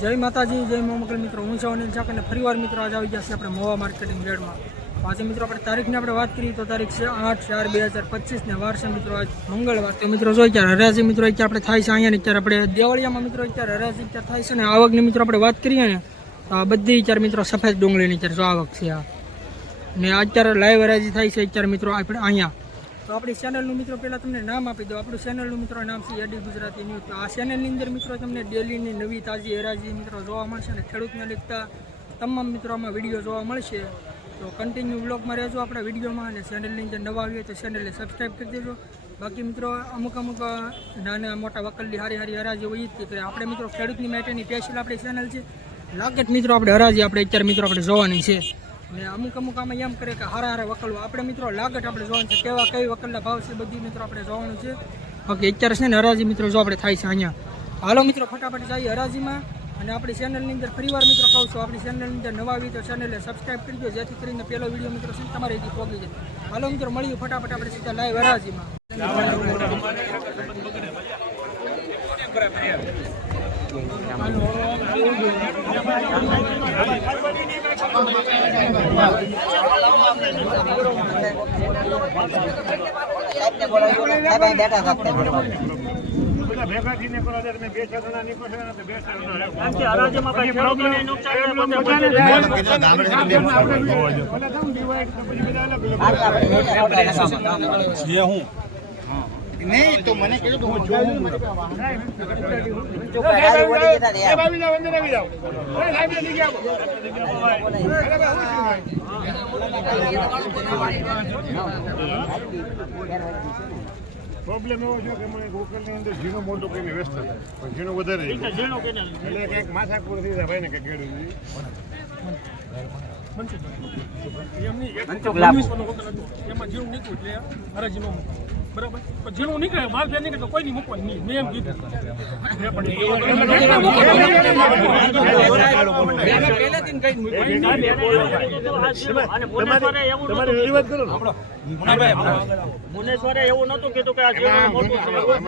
જય માતાજી, જય મોમકલ મિત્રો, હું છું અનિલ છાક અને ફરીવાર મિત્રો, આજે આવી ગયા છે આપણે મોવા માર્કેટિંગ રેડમાં. આજે મિત્રો, આપણે તારીખની આપણે વાત કરીએ તો તારીખ છે આઠ ચાર બે હજાર પચીસ ને છે મિત્રો, આજ મંગળવાર. તો મિત્રો જોઈએ ત્યારે હરાજી મિત્રો, અત્યારે આપણે થાય છે અહીંયા ને અત્યારે આપણે દેવળિયામાં મિત્રો, અત્યારે હરાજી અત્યારે થાય છે ને આવકની મિત્રો, આપણે વાત કરીએ ને, તો આ બધી અત્યારે મિત્રો સફેદ ડુંગળીની અત્યારે જો આવક છે આ. ને અત્યારે લાઈવ હરાજી થાય છે અત્યારે મિત્રો, આપણે અહીંયા. તો આપણી ચેનલનું મિત્રો પહેલાં તમને નામ આપી દો. આપણું ચેનલનું મિત્રો નામ છે એડી ગુજરાતી ન્યૂઝ તો આ ચેનલની અંદર મિત્રો તમને ડેલીની નવી તાજી, હેરાજી મિત્રો જોવા મળશે અને ખેડૂતને લગતા તમામ મિત્રો આમાં વીડિયો જોવા મળશે. તો કન્ટિન્યુ બ્લોગમાં રહેજો આપણા વિડીયોમાં અને ચેનલની અંદર નવા આવી તો ચેનલને સબસ્ક્રાઈબ કરી દેજો. બાકી મિત્રો અમુક અમુક નાના મોટા વકલની હારી હારી હરાજી હોય જ કરે. આપણે મિત્રો ખેડૂતની માટેની સ્પેશિયલ આપણી ચેનલ છે. લાગે મિત્રો આપણે હરાજી આપણે અત્યારે મિત્રો આપણે જોવાની છે. ને અમુક અમુક આમાં એમ કરે કે હારા હારા વકલો આપણે મિત્રો લાગટ આપણે જોવાનું છે, કેવા કઈ વકલના ભાવ છે બધી મિત્રો આપણે જોવાનું છે. બાકી અત્યારે છે ને હરાજી મિત્રો જો આપણે થાય છે અહીંયા. હાલો મિત્રો, ફટાફટ જઈએ હરાજીમાં અને આપણી ચેનલની અંદર ફરીવાર મિત્રો કહું છું, આપણી ચેનલની અંદર નવા આવી તો ચેનલને સબસ્ક્રાઈબ કરી દો, જેથી કરીને પહેલો વીડિયો મિત્રો છે તમારે હજી પહોંચી જાય. હાલો મિત્રો, મળીએ ફટાફટ આપણે સીધા લાઈવ હરાજીમાં. ભેગા થઈને કરો બે જણા છો ને તો બે જણા રહેવું. પછી નહીં તો મને કહ્યું હું જોઉં? પ્રોબ્લેમ એવો છે કે મને ગોકળની અંદર ઝીણો મોટો કરીને વ્યસ્ત થાય પણ ઝીણો વધારે એટલે કંઈક માથાકૂટ થઈ જાય ભાઈ ને કે કેળું એમાં જીવ નીકળ્યું એટલે હરાજી નો મૂકો બરાબર? પણ જીણું નીકળે માલ ફેર નીકળે તો કોઈ નહીં મૂકવાની નહીં. મેં એમ કીધું. મુનેશ્વરે એવું નતું કીધું. કે આ મુનેશ્વર-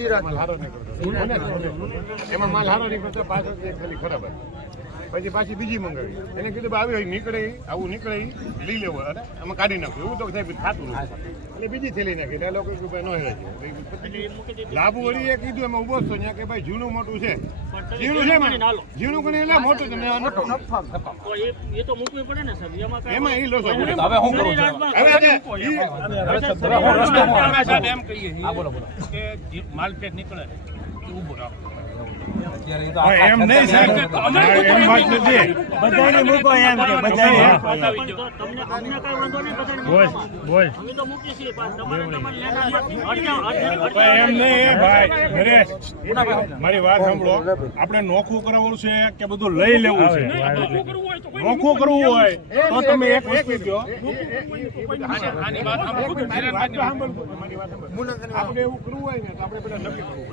એમાં માલ હારો નીકળતો. એમાં માલ હારો નીકળતો પાછળ ખાલી ખરાબ. પછી પાછી બીજી મંગાવી. એને કીધું આવી હોય નીકળે આવું નીકળે લઈ લેવો. અને આમાં કાઢી નાખ્યું. એવું તો સાહેબ થતું નથી. એટલે બીજી થેલી નાખી. એટલે લોકો કીધું ન હેરાજી લાભુ વળી એ કીધું એમાં ઊભો છો. ત્યાં કે ભાઈ ઝીણું મોટું છે. ઝીણું છે. ઝીણું ગણી એટલે મોટું છે ને આ નફો. તો એ એ તો મૂકવી પડે ને સાહેબ. એમાં એ લોસો હવે હું કરું છું? હવે સાહેબ એમ કહીએ કે માલ પેટ નીકળે. ઊભો રાખો એમ નહીં સાહેબ એમ વાત નથી બધાને મૂકો એમ કે બધાને બોલ બોલ એમ નહીં ભાઈ નરેશ મારી વાત સાંભળો આપણે નોખું કરાવવું છે કે બધું લઈ લેવું છે નોખું કરવું હોય તો તમે એક વસ્તુ કહો. આપણે એવું કરવું હોય ને તો આપણે બધા નક્કી કરવું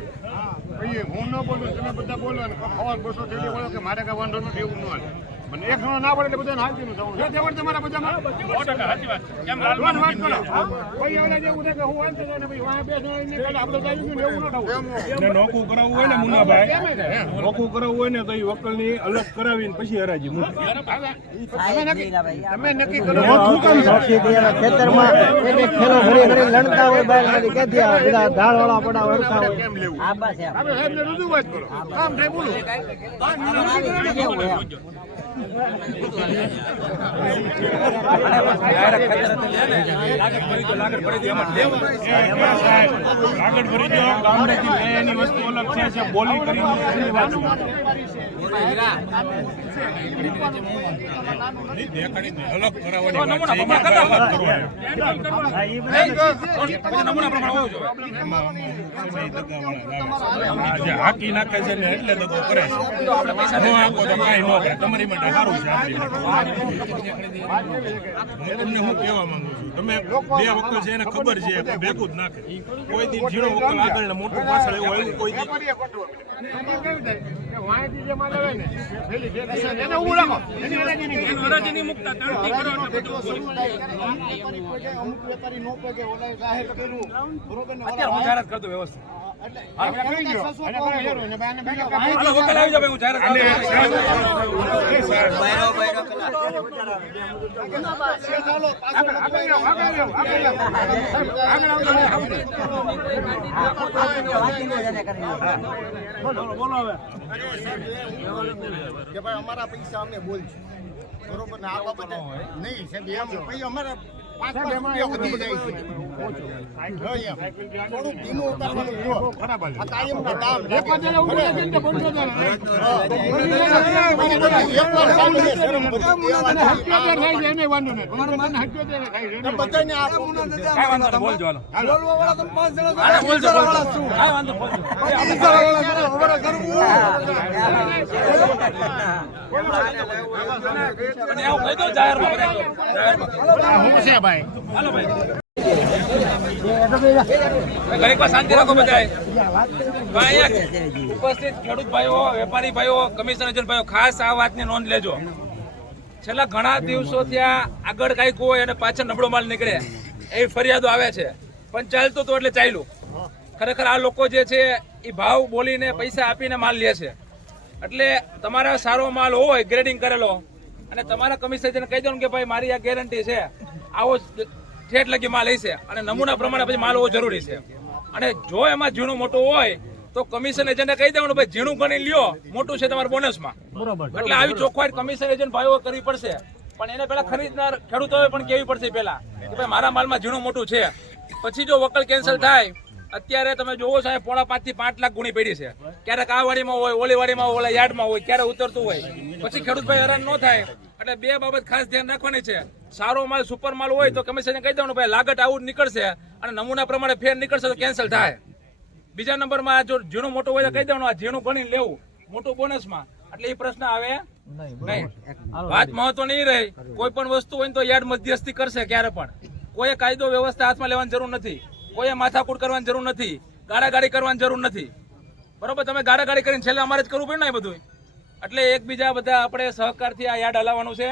પડે હું ન બોલું તમે બધા બોલો અને ખબર બસો તેડી બોલો કે મારે કાંઈ વાંધો નથી એવું ન મને એક જણો ના પડે એટલે બધાને હાલતીનું થવું છે. તે વખતે મારા બધામાં? સાચી વાત. છે. એમ વાત વાત કરો. ભાઈ હવે જેવું થાય કે હું જાય ને ભાઈ વાહ બે જણા એને કાલે આપણે જાય ગયું એવું ન થવું. ને નોખું કરાવવું હોય ને મુનાભાઈ. નોખું કરાવવું હોય ને તો એ વકલની અલગ કરાવીને પછી હરાજી મૂકે. તમે નક્કી તમે નક્કી કરો. ખેતરમાં ખેલો ભરી ભરી લણતા હોય બારમાંથી ક્યાંથી આવે? બધા ઢાળ વાળા પડા વળતા હોય. કેમ લેવું? આપણે સાહેબને રજૂઆત કરો. કામ થાય બોલો. વસ્તુ અલગ છે છે એની વાત અલગ કરાવવાની હાકી નાખે છે ને એટલે દગો કરે છે. કરે તમારી માટે સારું છે હું તમને હું કહેવા માંગુ છું? તમે બે વકલ છે એને ખબર છે ભેગું જ નાખે કોઈ દી ઝીણો વકલ આગળ ને મોટું પાછળ એવું હોય કોઈ દી. અમુક વેપારી નો પગે ઓલા જાહેર કર્યું બરોબર ને અત્યારે હું જાહેરાત કરતો વ્યવસ્થિત. ભાઈ ભાઈ ભાઈ. કે ભાઈ અમારા પૈસા અમને બોલ છે બરોબર ને આ બાબતે નહીં સાહેબ એમ પછી અમારે પાંચ પાંચ રૂપિયા વધી જાય છે હું છે ભાઈ હાલો ભાઈ. ઘડીક શાંતિ રાખો બધાય ઉપસ્થિત ખેડૂત ભાઈઓ, વેપારી ભાઈઓ કમિશન ભાઈઓ, ખાસ આ વાતની નોંધ લેજો. છેલ્લા ઘણા દિવસો ત્યાં આગળ કાંઈક હોય અને પાછળ નબળો માલ નીકળે, એવી ફરિયાદો આવે છે. પણ ચાલતું હતું એટલે ચાલ્યું. ખરેખર આ લોકો જે છે, એ ભાવ બોલીને પૈસા આપીને માલ લે છે. એટલે તમારા સારો માલ હોય ગ્રેડિંગ કરેલો, અને તમારા કમિશન કહી દો કે ભાઈ, મારી આ ગેરંટી છે. આવો ઠેઠ લગી માલ હશે અને નમૂના પ્રમાણે પછી માલ હોવો જરૂરી છે. અને જો એમાં ઝીણું મોટું હોય તો કમિશન એજન્ટે કહી દેવાનું ભાઈ ઝીણું ગણી લ્યો મોટું છે તમારા બોનસમાં એટલે આવી ચોખ્ખાઈ કમિશન એજન્ટ ભાઈઓ કરવી પડશે. પણ એને પેલા ખરીદનાર ખેડૂતોએ પણ કેવી પડશે પેલા કે ભાઈ મારા માલમાં ઝીણું મોટું છે. પછી જો વકલ કેન્સલ થાય અત્યારે તમે જોવો સાહેબ પોણા પાંચથી પાંચ લાખ ગુણી પડી છે. ક્યારેક આ વાડીમાં હોય ઓલી વાડીમાં હોય ઓલા યાર્ડમાં હોય ક્યારે ઉતરતું હોય. પછી ખેડૂત ભાઈ હેરાન ન થાય. એટલે બે બાબત ખાસ ધ્યાન રાખવાની છે. સારો માલ સુપર માલ હોય તો કમિશને કહી દેવાનું ભાઈ લાગત આવું નીકળશે અને નમૂના પ્રમાણે ફેર નીકળશે તો કેન્સલ થાય. બીજા નંબરમાં જો ઝીણું મોટું હોય તો કહી દેવાનું આ ઝીણું ગણી લેવું. મોટું બોનસમાં એટલે એ પ્રશ્ન આવે? નહીં વાત મહત્વ નહીં રહે. કોઈ પણ વસ્તુ હોય તો યાર્ડ મધ્યસ્થી કરશે ક્યારે પણ. કોઈ કાયદો વ્યવસ્થા હાથમાં લેવાની જરૂર નથી. કોઈએ માથાકૂટ કરવાની જરૂર નથી. ગાડાગાડી કરવાની જરૂર નથી. બરોબર? તમે ગાડાગાડી કરીને છેલ્લે અમારે જ કરવું પડે ને બધું એટલે એકબીજા બધા આપણે સહકારથી આ યાર્ડ હલાવવાનું છે.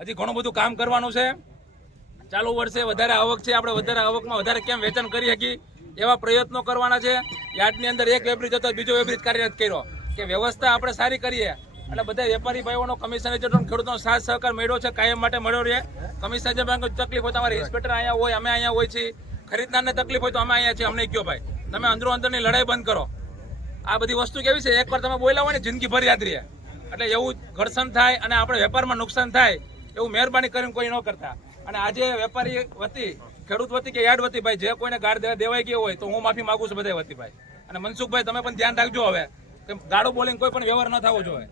હજી ઘણું બધું કામ કરવાનું છે. ચાલુ વર્ષે વધારે આવક છે. આપણે વધારે આવકમાં વધારે કેમ વેચાણ કરી શકીએ એવા પ્રયત્નો કરવાના છે. યાર્ડની અંદર એક વેબ્રિજ હતો, બીજો વેબ્રિજ કાર્યરત કર્યો. કે વ્યવસ્થા આપણે સારી કરીએ. અને બધા વેપારી ભાઈઓનો કમિશન એજન્ટો ખેડૂતોનો સાથ સહકાર મળ્યો છે, કાયમ માટે મળ્યો રહે. કમિશન એજન્ટ તકલીફ હોય તમારે ઇન્સ્પેક્ટર અહીંયા હોય, અમે અહીંયા હોય છીએ. ખરીદનારને તકલીફ હોય તો અમે અહીંયા છીએ. અમને કયો ભાઈ? તમે અંદરો અંદરની લડાઈ બંધ કરો. આ બધી વસ્તુ કેવી છે? એકવાર તમે બોલ્યા હોય ને જિંદગી ભર યાદ રહે. એટલે એવું ઘર્ષણ થાય અને આપણે વેપારમાં નુકસાન થાય. એવું મહેરબાની કરીને કોઈ ન કરતા. અને આજે વેપારી વતી, ખેડૂત વતી કે યાર્ડ વતી ભાઈ, જે કોઈને ગાડ દેવાઈ ગયો હોય તો હું માફી માંગુ છું બધા વતી ભાઈ. અને મનસુખભાઈ, તમે પણ ધ્યાન રાખજો હવે. કે ગાળો બોલીને કોઈ પણ વ્યવહાર ન થવો જોઈએ.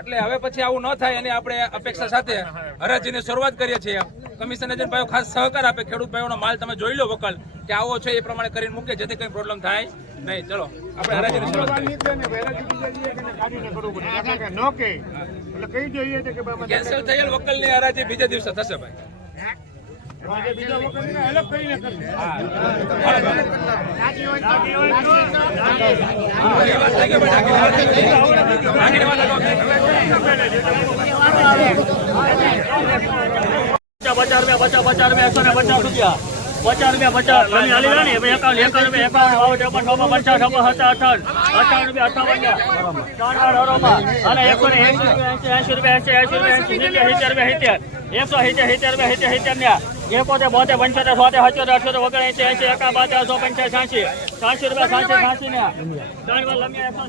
એટલે હવે પછી આવું ન થાય એની આપણે અપેક્ષા સાથે હરાજીની શરૂઆત કરીએ છીએ. કમિશન એજન્ટ ભાઈઓ ખાસ સહકાર આપે. ખેડૂત ભાઈઓનો માલ તમે જોઈ લો વકલ, કે આવો છે એ પ્રમાણે કરીને મૂકે, જેથી કંઈ પ્રોબ્લેમ થાય નહીં. ચલો, આપણે હરાજીની શરૂઆત કરીએ. એટલે કહી દઈએ છે કે કેન્સલ થયેલ વકલની હરાજી બીજા દિવસે થશે ભાઈ બીજા વખત એને કરીને કરશે. પચાસ રૂપિયા પચાસ પચાસ રૂપિયા એકસો ને પચાસ રૂપિયા પચાસ રૂપિયા, પચાસ. તમે હાલી લો ને એકાવન એકાવન રૂપિયા, એકાવન, બાવન ત્રેપન ચોપન પચાસ છપ્પન સત્તાવન અઠાવન રૂપિયા અઠાવન ત્રણ વાર અને એકસો ને એંસી રૂપિયા એંસી એંસી રૂપિયા એંસી સિત્તેર સિત્તેર રૂપિયા, સિત્તેર. એકસો સિત્તેર સિત્તેર રૂપિયા, સિત્તેર સિત્તેર ને એકોતેર બોતેર પંચોતેર, સોતેર, સત્યોતેર, અઠ્યોતેર ઓગણ એંસી એંસી એકા બાતેર સો પંચાસ સાંસી સાંસી રૂપિયા સાંસી સાંસી ને ત્રણ વાર લમ્યા એકસો